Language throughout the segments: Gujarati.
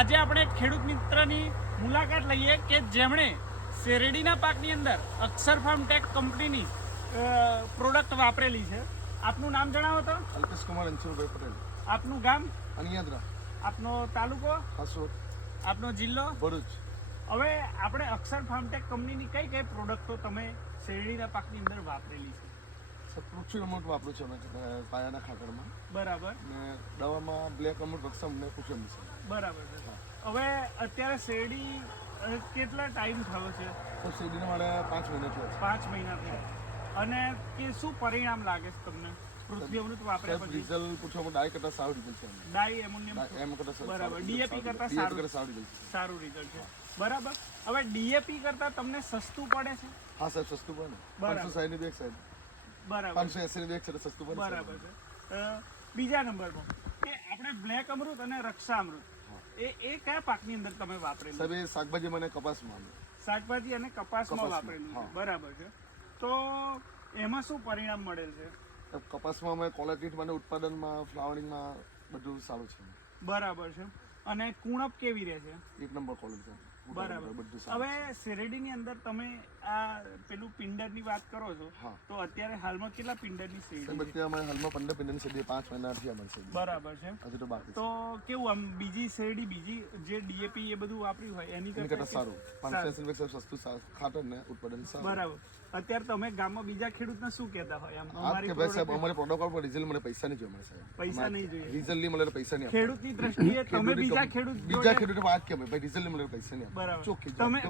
આજે આપણે એક ખેડૂત મિત્રની મુલાકાત લઈએ કે જેમણે શેરડીના પાકની અંદર અક્ષર ફાર્મટેક કંપનીની પ્રોડક્ટ વાપરેલી છે. આપનું નામ જણાવો તો. અલ્પેશ કુમાર અંશુભાઈ પટેલ. આપનું ગામ? અનિયાદરા. આપનો તાલુકો? હાસોદ. આપનો જિલ્લો? ભરૂચ. હવે આપણે અક્ષર ફાર્મટેક કંપનીની કઈ કઈ પ્રોડક્ટો તમે શેરડીના પાકની અંદર વાપરેલી છે? પૃથ્વી અમૃત વાપરું છું અમે પાયાના ખાતરમાં. બરાબર. ને દવામાં બ્લેક અમૃત રક્ષમ ને પૃથ્વી અમૃત. બરાબર છે. હવે અત્યારે શેરડી કેટલા ટાઈમ થયો છે? તો શેરડીને મારે 5 મહિના થયા છે. 5 મહિના થયા. અને કે શું પરિણામ લાગે છે તમને પૃથ્વી અમૃત વાપર્યા પછી? રિઝલ્ટ પૂછવામાં ડાય કરતા સારું રિઝલ્ટ છે. ડાઈ એમોનિયમ એમ કરતા બરાબર. ડીએપી કરતા સારું રિઝલ્ટ છે. બરાબર. હવે ડીએપી કરતા તમને સસ્તું પડે છે? હા સાહેબ, સસ્તું પડે ને. 560 ની બેગ સાહેબ. બરાબર. 580 ની બેગ છે, સસ્તું પડે. બરાબર છે. બીજા નંબરમાં કે આપણે બ્લેક અમૃત અને રક્ષા અમૃત એ કયા પાકની અંદર તમે વાપરેલું? સાહેબ એ શાકભાજી મને કપાસમાં. શાકભાજી અને કપાસમાં વાપરેલું છે. બરાબર છે. તો એમાં શું પરિણામ મળેલ છે? કપાસમાં અમે ક્વોલિટી મને ઉત્પાદનમાં ફ્લાવરિંગમાં બધું સારું છે. બરાબર છે. અને કુણપ કેવી રહે છે? 1 નંબર ક્વોલિટી છે. બરાબર. હવે શેરડીની અંદર તમે આ પેલું પિંડરની વાત કરો છો, તો અત્યારે હાલમાં કેટલા પિંડરની શેરડી છે? અત્યારે અમારે હાલમાં 15 પિંડરની શેરડી 5 મહિના થયા મળશે. બરાબર છે. હજુ તો બાકી. તો કેવું આમ બીજી શેરડી બીજી જે ડીએપી એ બધું વાપર્યું હોય એની કરતા સારું 580 સસ્તું ખાતર ને ઉત્પાદન સારું. બરાબર. અત્યારે તમે ગામમાં બીજા ખેડૂતને શું કહેતા હોય? આમ અમારી સાહેબ અમારે પ્રોટોકોલ પર રિઝલ્ટ મળે, પૈસા નહીં જોઈએ સાહેબ. પૈસા નહીં જોઈએ. રિઝલ્ટ નહીં મળે પૈસા નહીં. ખેડૂતની દ્રષ્ટિએ તમે બીજા ખેડૂત વાત કે ભાઈ રિઝલ્ટ નહીં મળે પૈસા નહીં. બરાબર. ચોખ્ખી તમે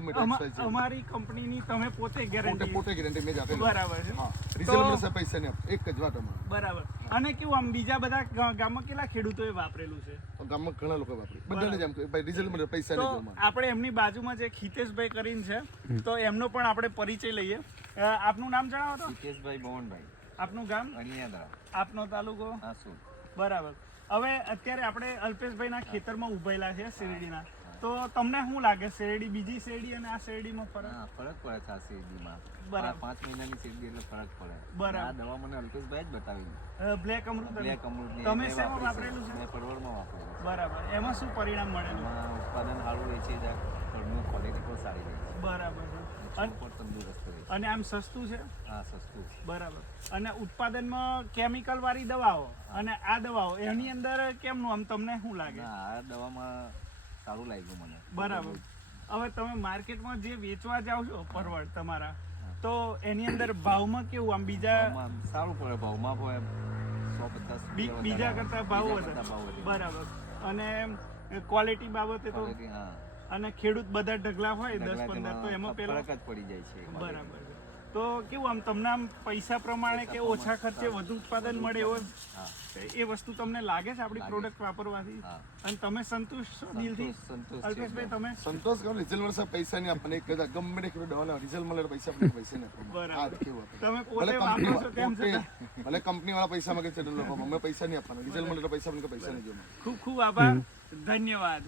અમારી કંપનીની તમે પોતે ગેરંટી મેં જાતે. બરાબર છે. હા, રિઝલ્ટ મળે પૈસા નહીં. એક જ વાત અમારે. બરાબર. અને કેવું આમ બીજા બધા ગામમાં કેટલા ખેડૂતોએ વાપરેલું છે? ગામમાં ઘણા લોકો વાપરે. બધાને જ એમ કે ભાઈ રિઝલ્ટ મળે પૈસા નહીં જોઈએ. આપણે એમની બાજુમાં જે ખીતેશભાઈ કરીને છે, તો એમનો પણ આપણે પરિચય લઈએ. આપનું નામ જણાવો તો. ખીતેશભાઈ મોહનભાઈ. આપનું ગામ? અનિયાદરા. આપનો તાલુકો? હાસોદ. બરાબર. હવે અત્યારે આપણે અલ્પેશભાઈના ખેતરમાં ઉભેલા છે શેરડીના. તો તમને શું લાગે શેરડી બીજી શેરડી અને આ શેરડીમાં ફરક પડે છે? આ શેરડીમાં બરાબર. 5 મહિનાની શેરડી એટલે ફરક પડે. બરાબર. આ દવા મને અલ્પેશભાઈ જ બતાવી. બ્લેક અમૃત. બ્લેક અમૃતની તમે શેમાં વાપરેલું છે? મેં પરવળમાં વાપરેલું. બરાબર. એમાં શું પરિણામ મળેલું? એમાં ઉત્પાદન સારું રહે છે, ફળની ક્વોલિટી પણ સારી રહે છે. બરાબર છે. છોડ પણ તંદુરસ્ત રહે છે. અને આમ સસ્તું છે? હા, સસ્તું. બરાબર. અને ઉત્પાદનમાં કેમિકલ વાળી દવાઓ અને આ દવાઓ એની અંદર કેમનું આમ તમને શું લાગે? આ દવામાં સારું લાગ્યું મને. બરાબર. હવે તમે માર્કેટમાં જે વેચવા જાવ છો પરવળ તમારા, તો એની અંદર ભાવમાં કેવું આમ બીજા સારું પડે? ભાવમાં પણ 150 બીજા કરતા ભાવ વધે. બરાબર. અને ક્વોલિટી બાબતે તો અને ખેડૂત બધા ઢગલા હોય 10-15 તો એમાં પેલો ફરક જ પડી જાય છે. બરાબર. તો કેવું આમ તમને આમ પૈસા પ્રમાણે કે ઓછા ખર્ચે વધુ ઉત્પાદન મળે એવો એ વસ્તુ તમને લાગે છે આપણી પ્રોડક્ટ વાપરવાથી? અને તમે સંતુષ્ટ છો દિલથી? અલ્પેશભાઈ તમે સંતોષ કરો? રિઝલ્ટ મળશે પૈસા નહીં આપણને. એક ગમે તે દવાના રિઝલ્ટ મળે પૈસા આપણને પૈસા નહીં આપવાના. બરાબર. કેવું તમે પોતે વાપરો છો તેમ છતાં ભલે કંપની વાળા પૈસા માંગે છે લોકો, અમે પૈસા નહીં આપવાના. રિઝલ્ટ મળે પૈસા આપણને પૈસા નહીં જોઈએ. ખૂબ ખૂબ આભાર. ધન્યવાદ.